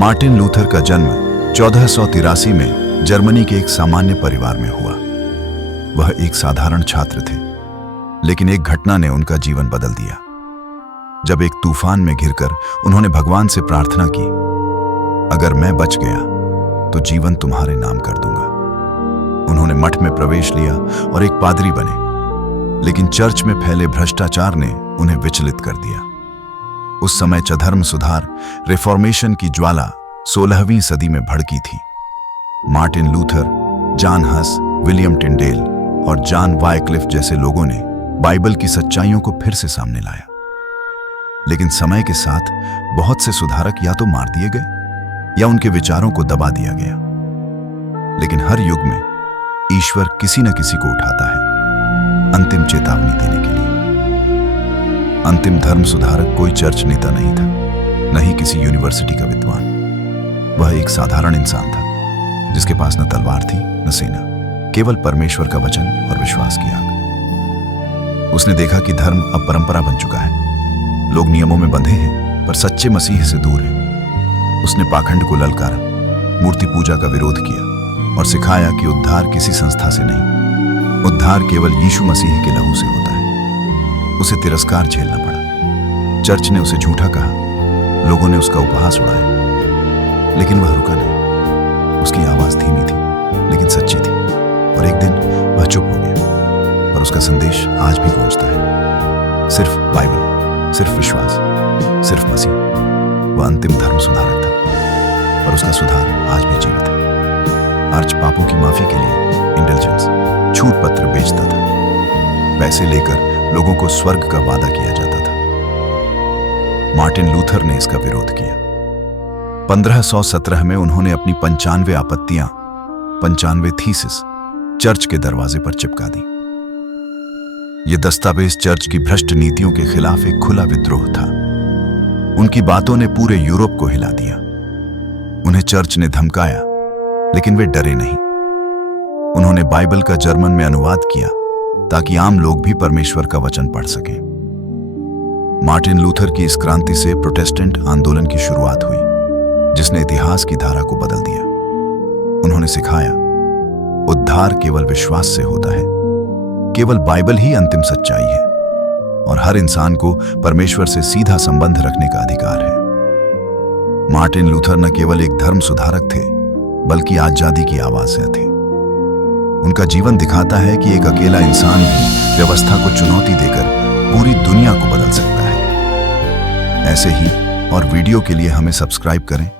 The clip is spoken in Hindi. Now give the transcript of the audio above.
मार्टिन लूथर का जन्म 1483 में जर्मनी के एक सामान्य परिवार में हुआ। वह एक साधारण छात्र थे, लेकिन एक घटना ने उनका जीवन बदल दिया। जब एक तूफान में घिरकर उन्होंने भगवान से प्रार्थना की, अगर मैं बच गया तो जीवन तुम्हारे नाम कर दूंगा। उन्होंने मठ में प्रवेश लिया और एक पादरी बने, लेकिन चर्च में फैले भ्रष्टाचार ने उन्हें विचलित कर दिया। उस समय धर्म सुधार रिफॉर्मेशन की ज्वाला 16वीं सदी में भड़की थी। मार्टिन लूथर, जॉन हस, विलियम टिंडेल और जॉन वायक्लिफ जैसे लोगों ने बाइबल की सच्चाइयों को फिर से सामने लाया। लेकिन समय के साथ बहुत से सुधारक या तो मार दिए गए या उनके विचारों को दबा दिया गया। लेकिन हर युग में ईश्वर किसी न किसी को उठाता है अंतिम चेतावनी देने के लिए। अंतिम धर्म सुधारक कोई चर्च नेता नहीं था, न ही किसी यूनिवर्सिटी का विद्वान। वह एक साधारण इंसान था, जिसके पास न तलवार थी न सेना, केवल परमेश्वर का वचन और विश्वास की आग। उसने देखा कि धर्म अब परंपरा बन चुका है। लोग नियमों में बंधे हैं पर सच्चे मसीह से दूर हैं। उसने पाखंड को ललकारा, मूर्ति पूजा का विरोध किया और सिखाया कि उद्धार किसी संस्था से नहीं, उद्धार केवल यीशु मसीह के लहू से होता है। उसे तिरस्कार झेलना पड़ा। चर्च ने उसे झूठा कहा, लोगों ने उसका उपहास उड़ाया, लेकिन वह रुका नहीं। उसकी आवाज धीमी थी लेकिन सच्ची थी, और एक दिन वह चुप हो गया। और उसका संदेश आज भी गूंजता है, सिर्फ बाइबल, सिर्फ विश्वास, सिर्फ मसीह। वह अंतिम धर्म सुधारक था, और उसका सुधार आज भी जीवित है। अर्ज पापों की माफी के लिए इंटेलिजेंस छूट पत्र बेचता था। पैसे लेकर लोगों को स्वर्ग का वादा किया जाता था। मार्टिन लूथर ने इसका विरोध किया। 1517 में उन्होंने अपनी 95 आपत्तियां, 95 थीसिस चर्च के दरवाजे पर चिपका दी। ये दस्तावेज चर्च की भ्रष्ट नीतियों के खिलाफ एक खुला विद्रोह था। उनकी बातों ने पूरे यूरोप को हिला दिया। उन्हें चर्च ने धमकाया, लेकिन वे डरे नहीं। उन्होंने बाइबल का जर्मन में अनुवाद किया ताकि आम लोग भी परमेश्वर का वचन पढ़ सकें। मार्टिन लूथर की इस क्रांति से प्रोटेस्टेंट आंदोलन की शुरुआत हुई, जिसने इतिहास की धारा को बदल दिया। उन्होंने सिखाया, उद्धार केवल विश्वास से होता है, केवल बाइबल ही अंतिम सच्चाई है, और हर इंसान को परमेश्वर से सीधा संबंध रखने का अधिकार है। मार्टिन लूथर न केवल एक धर्म सुधारक थे, बल्कि आजादी की आवाज थे। उनका जीवन दिखाता है कि एक अकेला इंसान भी व्यवस्था को चुनौती देकर पूरी दुनिया को बदल सकता है। ऐसे ही और वीडियो के लिए हमें सब्सक्राइब करें